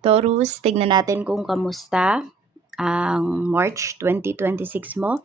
Taurus, tignan natin kung kamusta ang March 2026 mo.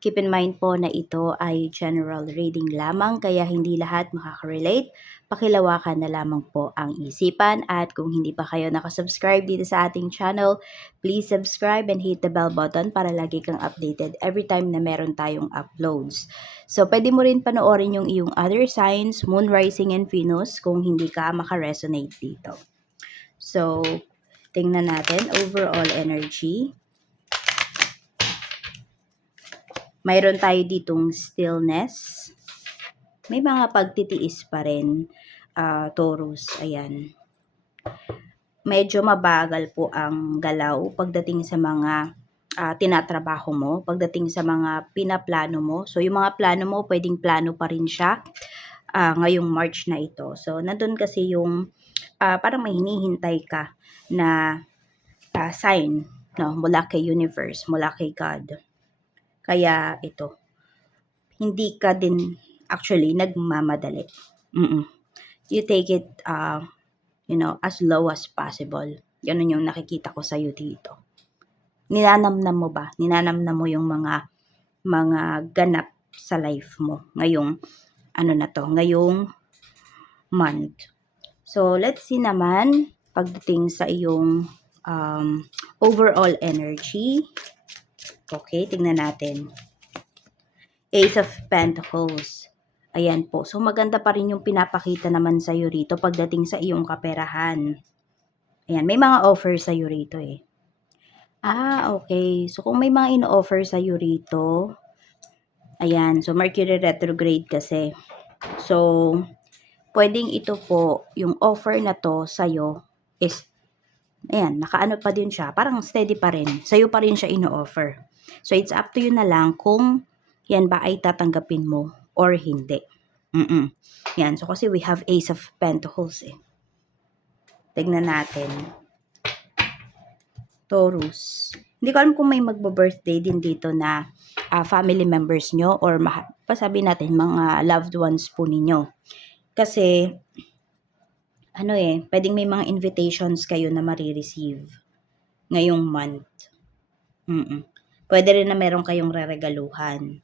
Keep in mind po na ito ay general reading lamang kaya hindi lahat makaka-relate. Pakilawakan na lamang po ang isipan at kung hindi pa kayo nakasubscribe dito sa ating channel, please subscribe and hit the bell button para lagi kang updated every time na meron tayong uploads. So, pwede mo rin panoorin yung iyong other signs, Moon, Rising, and Venus kung hindi ka makaresonate dito. So, tingnan natin overall energy. Mayroon tayo ditong stillness. May mga pagtitiis pa rin, Taurus. Ayan. Medyo mabagal po ang galaw pagdating sa mga tinatrabaho mo, pagdating sa mga pinaplano mo. So, yung mga plano mo, pwedeng plano pa rin siya ngayong March na ito. So, nandun kasi yung parang may hinihintay ka na sign, no, mula kay universe, mula kay God. Kaya ito, hindi ka din actually nagmamadali. You take it, as low as possible. Ganun yung nakikita ko sa'yo dito. Ninanamnam mo ba? Ninanamnam mo yung mga ganap sa life mo ngayong ngayong month. So, let's see naman pagdating sa iyong overall energy. Okay, tingnan natin. Ace of Pentacles. Ayan po. So, maganda pa rin yung pinapakita naman sa'yo rito pagdating sa iyong kaperahan. Ayan, may mga offer sa'yo rito eh. Okay. So, kung may mga ino-offer sa'yo rito, ayan. So, Mercury retrograde kasi. So, pwedeng ito po, yung offer na to sa'yo is, ayan, nakaano pa din siya. Parang steady pa rin. Sa'yo pa rin siya ino-offer. So, it's up to you na lang kung yan ba ay tatanggapin mo or hindi. Yan. So, kasi we have Ace of Pentacles eh. Tignan natin. Taurus. Hindi ko alam kung may magbo-birthday din dito na family members nyo or pasabi natin mga loved ones po ninyo. Kasi, pwedeng may mga invitations kayo na marireceive ngayong month. Pwede rin na meron kayong reregaluhan.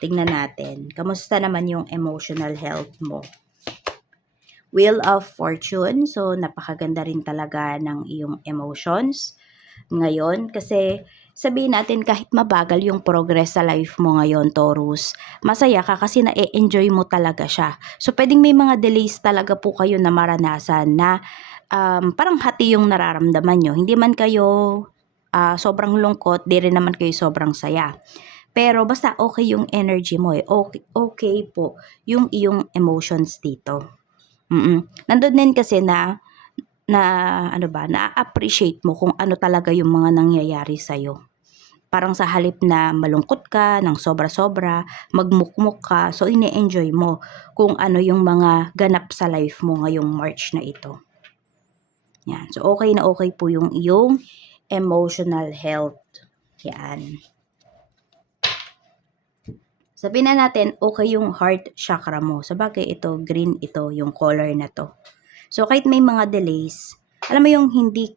Tingnan natin. Kamusta naman yung emotional health mo? Wheel of Fortune. So, napakaganda rin talaga ng iyong emotions ngayon. Kasi, sabihin natin kahit mabagal yung progress sa life mo ngayon, Taurus, masaya ka kasi na-enjoy mo talaga siya. So, pwedeng may mga delays talaga po kayo na maranasan na parang hati yung nararamdaman nyo. Hindi man kayo sobrang lungkot, di rin naman kayo sobrang saya. Pero basta okay yung energy mo eh. Okay po yung iyong emotions dito. Nandun din kasi na-appreciate mo kung ano talaga yung mga nangyayari sa'yo. Parang sa halip na malungkot ka ng sobra-sobra, magmukmuk ka, so ine-enjoy mo kung ano yung mga ganap sa life mo ngayong March na ito. Yan. So okay na okay po yung iyong emotional health. Yan. Sabihin na natin, okay yung heart chakra mo. Sabagay ito, green ito, yung color na to. So, kahit may mga delays, alam mo yung hindi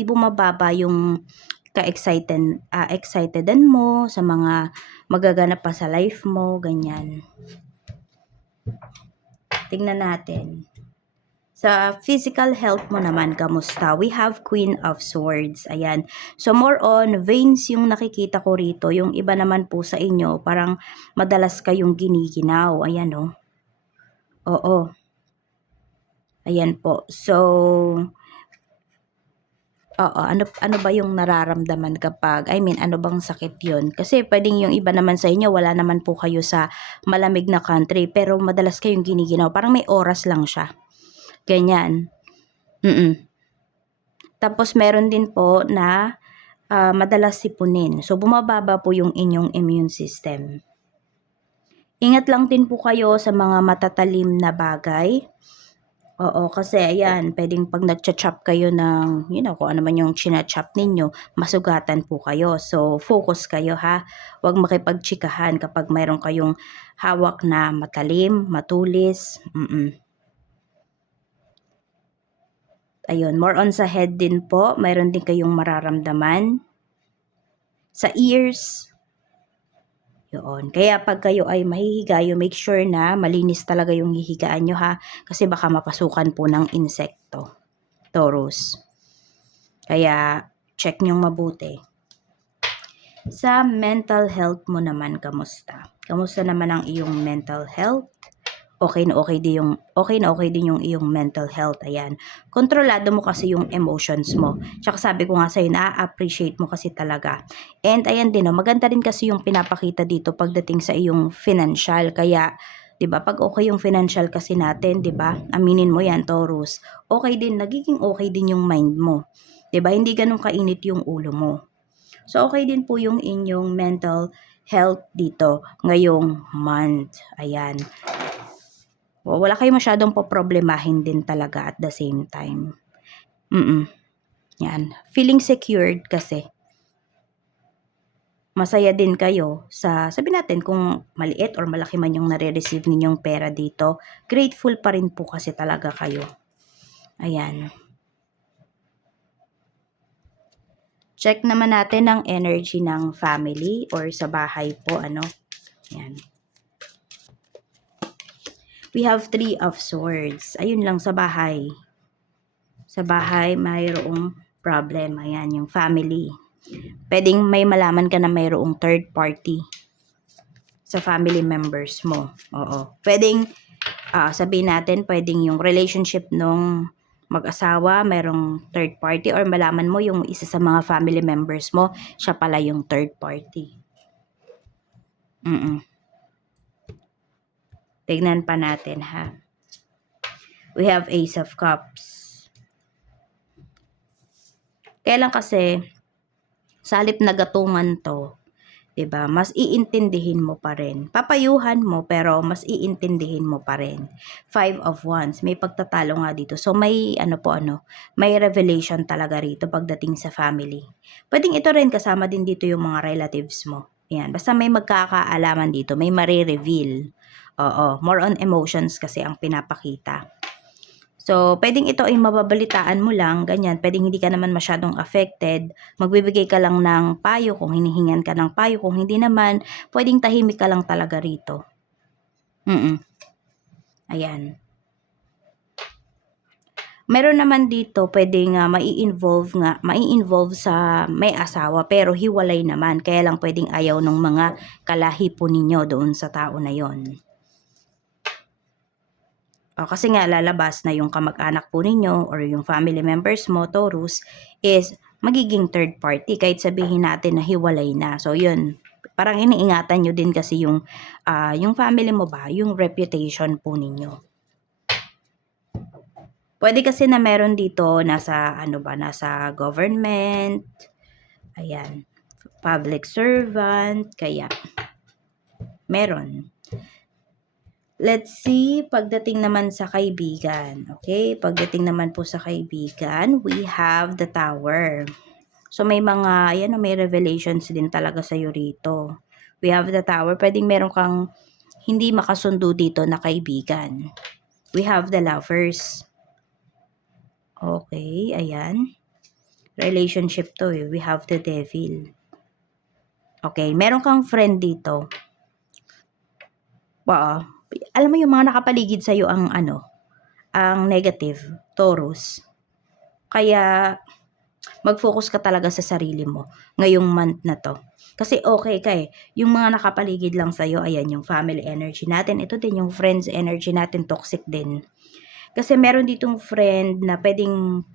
bumababa yung excitedan mo sa mga magaganap pa sa life mo, ganyan. Tingnan natin. Sa physical health mo naman, kamusta? We have Queen of Swords. Ayan. So, more on veins yung nakikita ko rito. Yung iba naman po sa inyo, parang madalas kayong giniginaw. Ayan, oh. Oo. Ayan po. So, ano ba yung nararamdaman kapag, ano bang sakit yun? Kasi pwedeng yung iba naman sa inyo, wala naman po kayo sa malamig na country, pero madalas kayong giniginaw. Parang may oras lang siya. Ganyan. Tapos meron din po na madalas sipunin. So, bumababa po yung inyong immune system. Ingat lang din po kayo sa mga matatalim na bagay. Oo, kasi ayan, pwedeng pag nagcha-chop kayo ng, kung ano man yung china-chop ninyo, masugatan po kayo. So, focus kayo ha. Huwag makipagtsikahan kapag mayroon kayong hawak na matalim, matulis. Ayun, more on sa head din po. Mayroon din kayong mararamdaman. Sa ears. Yun. Kaya pag kayo ay mahihiga, you make sure na malinis talaga yung hihigaan nyo ha. Kasi baka mapasukan po ng insekto. Taurus. Kaya check nyong mabuti. Sa mental health mo naman, kamusta? Kamusta naman ang iyong mental health? Okay na okay din yung iyong mental health. Ayan. Kontrolado mo kasi yung emotions mo. Tsaka sabi ko nga sa'yo, na-appreciate mo kasi talaga. And ayan din, maganda rin kasi yung pinapakita dito pagdating sa iyong financial. Kaya, 'di ba, pag okay yung financial kasi natin, 'di ba? Aminin mo 'yan, Taurus. Okay din, nagiging okay din yung mind mo. 'Di ba? Hindi ganun kainit yung ulo mo. So okay din po yung inyong mental health dito ngayong month. Ayan. Wala kayo masyadong poproblemahin din talaga at the same time. Yan. Feeling secured kasi. Masaya din kayo sa, sabi natin kung maliit or malaki man yung nare-receive ninyong pera dito, grateful pa rin po kasi talaga kayo. Ayan. Check naman natin ang energy ng family or sa bahay po, ano. Ayan. We have 3 of Swords. Ayun lang sa bahay. Sa bahay, mayroong problem. Ayan, yung family. Pwedeng may malaman ka na mayroong third party sa family members mo. Oo. Pwedeng, sabihin natin, pwedeng yung relationship nung mag-asawa, mayroong third party, or malaman mo yung isa sa mga family members mo, siya pala yung third party. Tignan pa natin, ha. We have Ace of Cups. Kaya lang kasi, sa halip na gatungan to, 'di ba? Mas iintindihin mo pa rin. Papayuhan mo pero mas iintindihin mo pa rin. 5 of Wands, may pagtatalo nga dito. So may may revelation talaga rito pagdating sa family. Pwedeng ito rin kasama din dito yung mga relatives mo. Yan, basta may magkakaalaman dito, may mare-reveal. Oo, more on emotions kasi ang pinapakita. So, pwedeng ito ay mababalitaan mo lang, ganyan. Pwedeng hindi ka naman masyadong affected. Magbibigay ka lang ng payo kung hinihingan ka ng payo. Kung hindi naman, pwedeng tahimik ka lang talaga rito. Ayan. Meron naman dito, pwedeng mai-involve sa may asawa, pero hiwalay naman. Kaya lang pwedeng ayaw ng mga kalahi po ninyo doon sa tao na yon. Kasi nga lalabas na yung kamag-anak po ninyo or yung family members mo, Taurus, is magiging third party kahit sabihin natin na hiwalay na. So yun, parang iniingatan nyo din kasi yung family mo ba, yung reputation po ninyo. Pwede kasi na meron dito nasa nasa government, ayan, public servant, kaya meron. Let's see, pagdating naman sa kaibigan. Okay, pagdating naman po sa kaibigan, we have the Tower. So may mga, may revelations din talaga sa'yo rito. We have the Tower. Pwedeng meron kang hindi makasundo dito na kaibigan. We have the Lovers. Okay, ayan. Relationship to eh. We have the Devil. Okay, meron kang friend dito. Alam mo yung mga nakapaligid sa'yo ang ang negative, Taurus. Kaya mag-focus ka talaga sa sarili mo ngayong month na to. Kasi okay ka eh. Yung mga nakapaligid lang sa'yo, ayan yung family energy natin. Ito din yung friends energy natin, toxic din. Kasi meron ditong friend na pwedeng,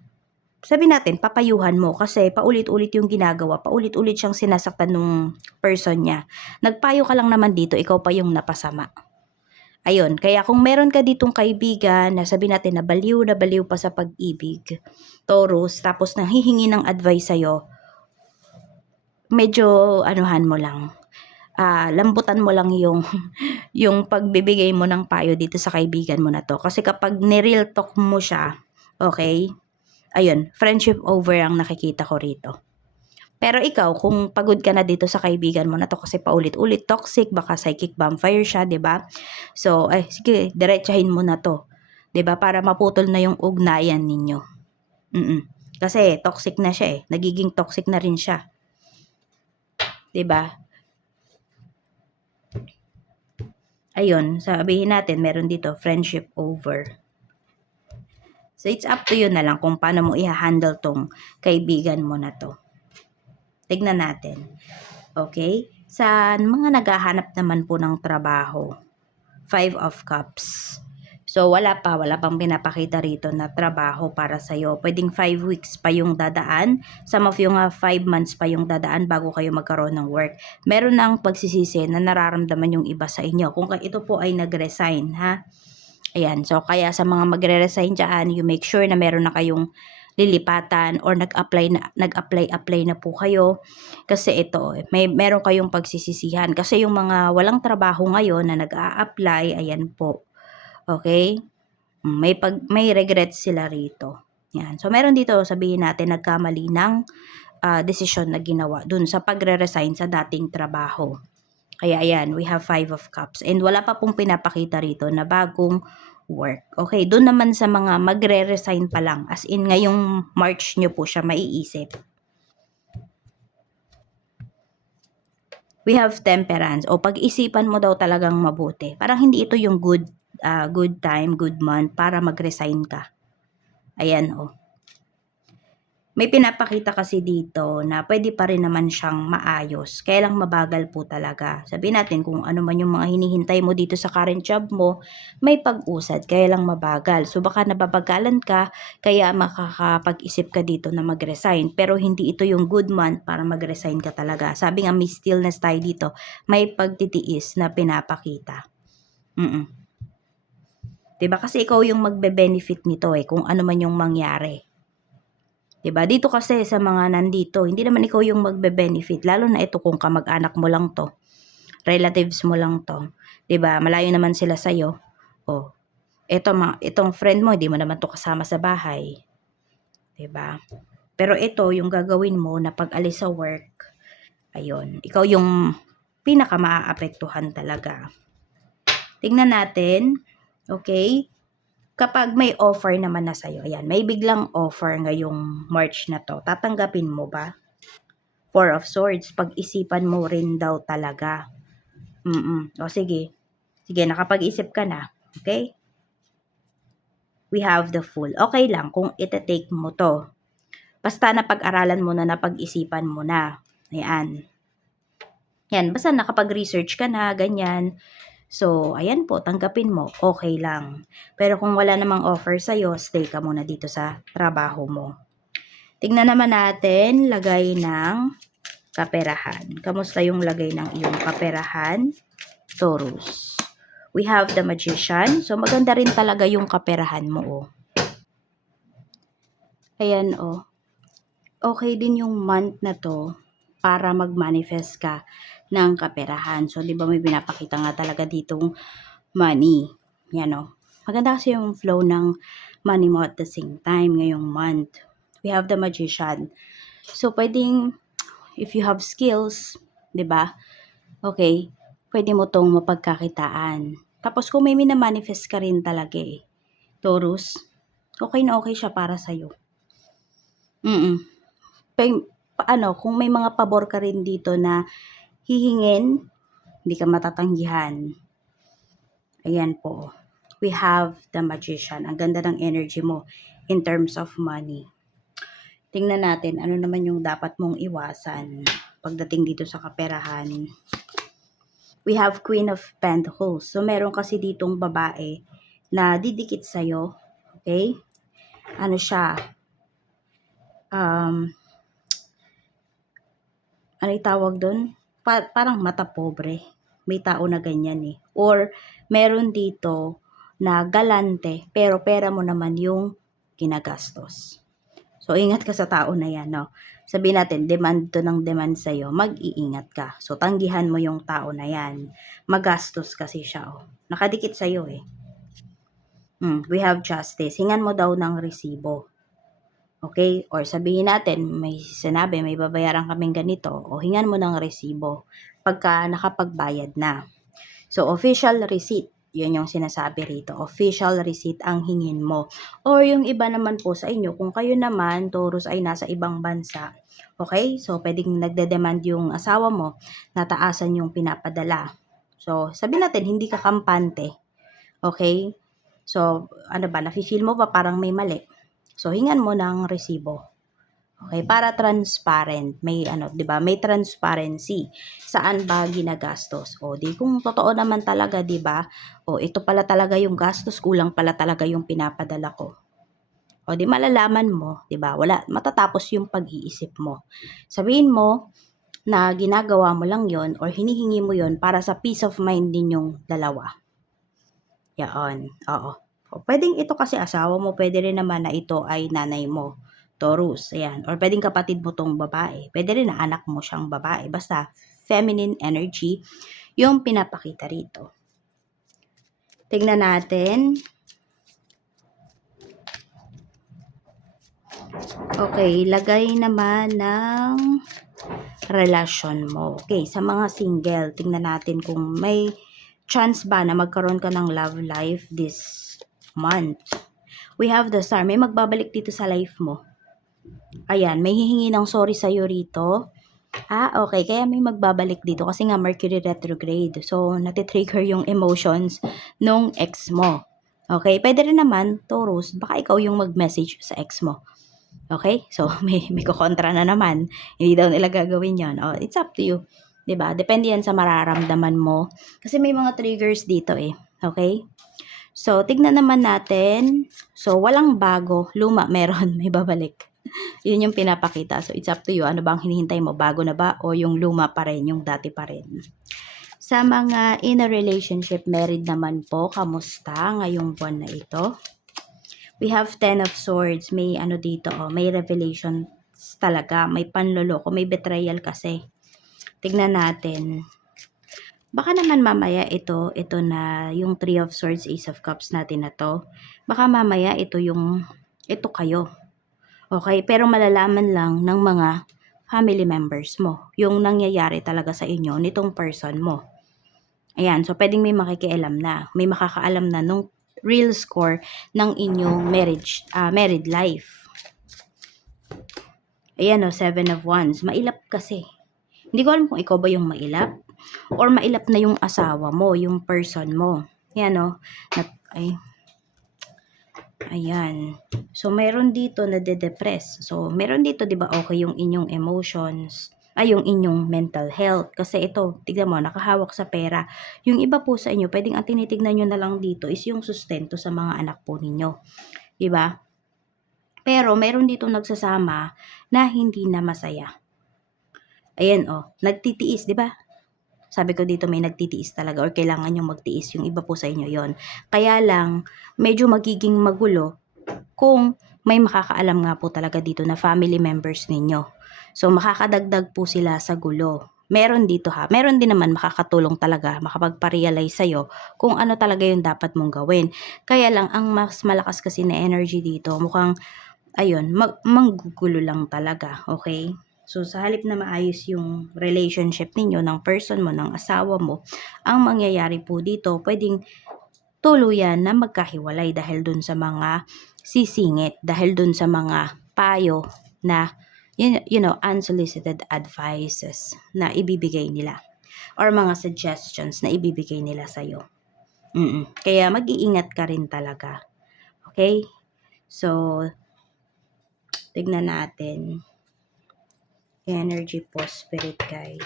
sabi natin, papayuhan mo kasi paulit-ulit yung ginagawa, paulit-ulit siyang sinasaktan ng person niya. Nagpayo ka lang naman dito, ikaw pa yung napasama. Ayun, kaya kung meron ka ditong kaibigan na sabi natin na baliw pa sa pag-ibig, Taurus, tapos hihingi ng advice sa'yo, medyo anuhan mo lang, lambutan mo lang yung, yung pagbibigay mo ng payo dito sa kaibigan mo na to. Kasi kapag ni-real talk mo siya, okay, ayun, friendship over ang nakikita ko rito. Pero ikaw, kung pagod ka na dito sa kaibigan mo na to kasi paulit-ulit toxic, baka psychic vampire siya, 'di ba? So, sige, diretsahin mo na to, 'di ba? Para maputol na yung ugnayan ninyo. Kasi toxic na siya eh. Nagiging toxic na rin siya. 'Di ba? Ayun, sabihin natin meron dito friendship over. So it's up to you na lang kung paano mo i-handle tong kaibigan mo na to. Tignan natin. Okay? Sa mga naghahanap naman po ng trabaho, 5 of Cups. So, wala pang pinapakita rito na trabaho para sa'yo. Pwedeng 5 weeks pa yung dadaan. Some of you nga 5 months pa yung dadaan bago kayo magkaroon ng work. Meron ng pagsisisi na nararamdaman yung iba sa inyo. Kung ito po ay nag-resign, ha? Ayan. So, kaya sa mga magre-resign dyan, you make sure na meron na kayong lilipatan or nag-apply na po kayo kasi ito meron kayong pagsisisihan kasi yung mga walang trabaho ngayon na nag-a-apply, ayan po. Okay? May regrets sila rito. Yan. So meron dito, sabihin natin nagkamali ng desisyon na ginawa dun sa pagre-resign sa dating trabaho. Kaya ayan, we have 5 of Cups and wala pa pong pinapakita rito na bagong work. Okay, doon naman sa mga magre-resign pa lang, as in ngayong March nyo po siya maiisip. We have Temperance. O pag-isipan mo daw talagang mabuti. Parang hindi ito yung good time, good month para mag-resign ka. Ayan o. May pinapakita kasi dito na pwede pa rin naman siyang maayos. Kaya lang mabagal po talaga. Sabihin natin kung ano man yung mga hinihintay mo dito sa current job mo, may pag-usad. Kaya lang mabagal. So baka nababagalan ka, kaya makakapag-isip ka dito na mag-resign. Pero hindi ito yung good month para mag-resign ka talaga. Sabi nga may stillness tayo dito. May pagtitiis na pinapakita. Diba? Kasi ikaw yung magbe-benefit nito eh, kung ano man yung mangyari. Diba? Dito kasi sa mga nandito, hindi naman ikaw yung magbe-benefit. Lalo na ito kung kamag-anak mo lang to. Relatives mo lang to. Diba? Malayo naman sila sa'yo. Oh, itong friend mo, hindi mo naman to kasama sa bahay. Diba? Pero ito, yung gagawin mo na pag-alis sa work, ayun, ikaw yung pinaka-maaapektuhan talaga. Tingnan natin. Okay? Kapag may offer naman na sa'yo, ayan, may biglang offer ngayong March na to, tatanggapin mo ba? 4 of Swords, pag-isipan mo rin daw talaga. O sige, nakapag-isip ka na, okay? We have the Fool. Okay lang kung ite-take mo to. Basta napag-aralan mo na, napag-isipan mo na. Ayan. Yan, basta nakapag-research ka na, ganyan. So, ayan po, tanggapin mo, okay lang. Pero kung wala namang offer sa'yo, stay ka muna dito sa trabaho mo. Tingnan naman natin, lagay ng kaperahan. Kamusta yung lagay ng iyong kaperahan, Taurus? We have the Magician. So, maganda rin talaga yung kaperahan mo, oh. Ayan, oh. Okay din yung month na to para mag-manifest ka ng kaperahan. So, di ba may pinapakita nga talaga ditong money. Yan o. Maganda kasi yung flow ng money mo at the same time ngayong month. We have the Magician. So, pwedeng, if you have skills, di ba? Okay, pwede mo tong mapagkakitaan. Tapos, kung may minamanifest ka rin talaga eh, Taurus, okay na okay siya para sa'yo. Kung may mga pabor ka rin dito na hihingin, hindi ka matatanggihan. Ayan po. We have the Magician. Ang ganda ng energy mo in terms of money. Tingnan natin ano naman yung dapat mong iwasan pagdating dito sa kaperahan. We have Queen of Pentacles. So, meron kasi ditong babae na didikit sa'yo. Okay? Ano siya? Ano itawag doon? Parang mata pobre. May tao na ganyan eh. Or, meron dito na galante, pero pera mo naman yung ginagastos. So, ingat ka sa tao na yan, no? Sabihin natin, demand to ng demand sa'yo, mag-iingat ka. So, tanggihan mo yung tao na yan. Magastos kasi siya, oh. Nakadikit sa'yo, eh. We have Justice. Hingan mo daw ng resibo. Okay? Or sabihin natin, may sinabi, may babayaran kaming ganito, o hingan mo ng resibo pagka nakapagbayad na. So, official receipt, Yun yung sinasabi rito. Official receipt ang hingin mo. Or yung iba naman po sa inyo, kung kayo naman, Taurus, ay nasa ibang bansa, okay? So, pwedeng nagde-demand yung asawa mo na taasan yung pinapadala. So, sabihin natin, hindi ka kampante. Okay? So, ano ba, nafe-feel mo pa parang may mali. So, hingan mo ng resibo. Okay, para transparent, may ano, 'di ba? May transparency. Saan ba ginagastos? O di kung totoo naman talaga, 'di ba? O ito pala talaga yung gastos, kulang pala talaga yung pinapadala ko. O di malalaman mo, 'di ba? Wala matatapos yung pag-iisip mo. Sabihin mo na ginagawa mo lang 'yon or hinihingi mo 'yon para sa peace of mind ninyong dalawa. Yaon, oo. O puwedeng ito kasi asawa mo, puwede rin naman na ito ay nanay mo, Taurus, ayan. Or puwedeng kapatid mo 'tong babae, puwede rin na anak mo siyang babae, basta feminine energy yung pinapakita rito. Tignan natin. Okay, lagay naman ng relasyon mo. Okay, sa mga single, tingnan natin kung may chance ba na magkaroon ka ng love life this month. We have the star. May magbabalik dito sa life mo. Ayan, may hihingi ng sorry sa'yo rito. Okay. Kaya may magbabalik dito kasi nga Mercury retrograde. So, natitrigger yung emotions nung ex mo. Okay? Pwede rin naman, Taurus, baka ikaw yung mag-message sa ex mo. Okay? So, may kukontra na naman. Hindi daw nila gagawin yon. Oh, it's up to you. 'Di ba? Depende yan sa mararamdaman mo. Kasi may mga triggers dito eh. Okay? So, tignan naman natin. So, walang bago. Luma, meron. May babalik. Yun yung pinapakita. So, it's up to you. Ano bang hinihintay mo? Bago na ba? O yung luma pa rin? Yung dati pa rin? Sa mga in a relationship, married naman po, kamusta ngayong buwan na ito? We have 10 of Swords. May ano dito, may revelation talaga. May panloloko, may betrayal kasi. Tignan natin. Baka naman mamaya ito na yung 3 of Swords, Ace of Cups natin na to. Baka mamaya ito kayo. Okay, pero malalaman lang ng mga family members mo yung nangyayari talaga sa inyo nitong person mo. Ayan, so pwedeng may makikialam na, may makakaalam na nung real score ng inyong married life. Ayan o, 7 of Wands. Mailap kasi. Hindi ko alam kung ikaw ba yung mailap or mailap na yung asawa mo, yung person mo. Ayan o. Ayan. So, meron dito na de-depress. So, meron dito, di ba, okay yung inyong emotions, yung inyong mental health. Kasi ito, tignan mo, nakahawak sa pera. Yung iba po sa inyo, pwedeng ang tinitignan nyo na lang dito is yung sustento sa mga anak po ninyo. Di ba? Pero, meron dito nagsasama na hindi na masaya. Ayan, nagtitiis, di ba? Sabi ko dito may nagtitiis talaga or kailangan nyo magtiis. Yung iba po sa inyo yon. Kaya lang, medyo magiging magulo kung may makakaalam nga po talaga dito na family members ninyo. So, makakadagdag po sila sa gulo. Meron dito meron din naman makakatulong talaga, makapagpa-realize sa'yo kung ano talaga yung dapat mong gawin. Kaya lang, ang mas malakas kasi na energy dito, mukhang, manggugulo lang talaga, okay? So, sa halip na maayos yung relationship ninyo ng person mo, ng asawa mo, ang mangyayari po dito, pwedeng tuluyan na magkahiwalay dahil dun sa mga sisingit, dahil dun sa mga payo na, unsolicited advices na ibibigay nila or mga suggestions na ibibigay nila sa'yo. Kaya mag-iingat ka rin talaga. Okay? So, tignan natin. Energy po, spirit guide.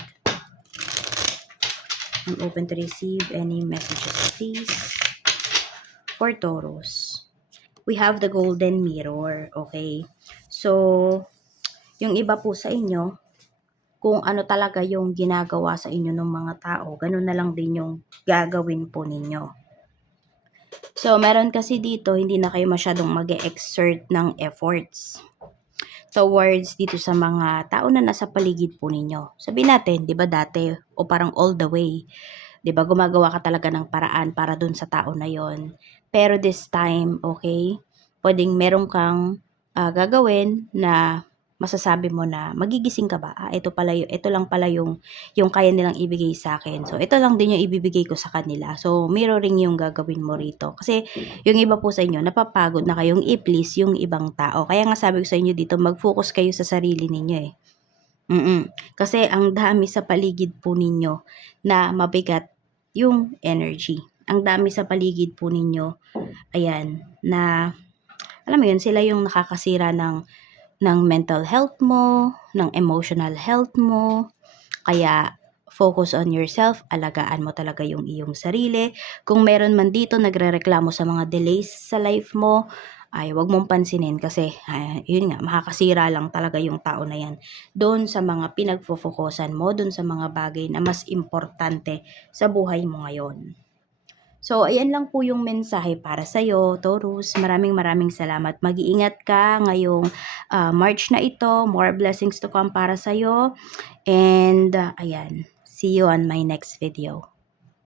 I'm open to receive any messages, please. For Taurus, we have the golden mirror, okay? So, yung iba po sa inyo, kung ano talaga yung ginagawa sa inyo ng mga tao, ganun na lang din yung gagawin po ninyo. So, meron kasi dito, hindi na kayo masyadong mag-exert ng efforts towards dito sa mga tao na nasa paligid po ninyo. Sabihin natin, 'di ba dati o parang all the way, 'di ba gumagawa ka talaga ng paraan para dun sa tao na 'yon. Pero this time, okay, pwedeng meron kang gagawin na masasabi mo na magigising ka ba, ito pala ito lang pala yung kaya nilang ibigay sa akin. So, ito lang din yung ibibigay ko sa kanila. So, mirroring yung gagawin mo rito. Kasi, yung iba po sa inyo, napapagod na kayong i-please yung ibang tao. Kaya nga sabi ko sa inyo dito, mag-focus kayo sa sarili ninyo eh. Kasi ang dami sa paligid po ninyo na mabigat yung energy. Ang dami sa paligid po ninyo, ayan, na alam mo yun, sila yung nakakasira ng mental health mo, ng emotional health mo. Kaya focus on yourself, alagaan mo talaga yung iyong sarili. Kung meron man dito nagrereklamo sa mga delays sa life mo, ay wag mong pansinin kasi yun nga, makakasira lang talaga yung tao na yan. Doon sa mga pinagfo-focusan mo, doon sa mga bagay na mas importante sa buhay mo ngayon. So, ayan lang po yung mensahe para sa'yo, Taurus. Maraming salamat. Mag-iingat ka ngayong March na ito. More blessings to come para sa'yo. And, ayan. See you on my next video.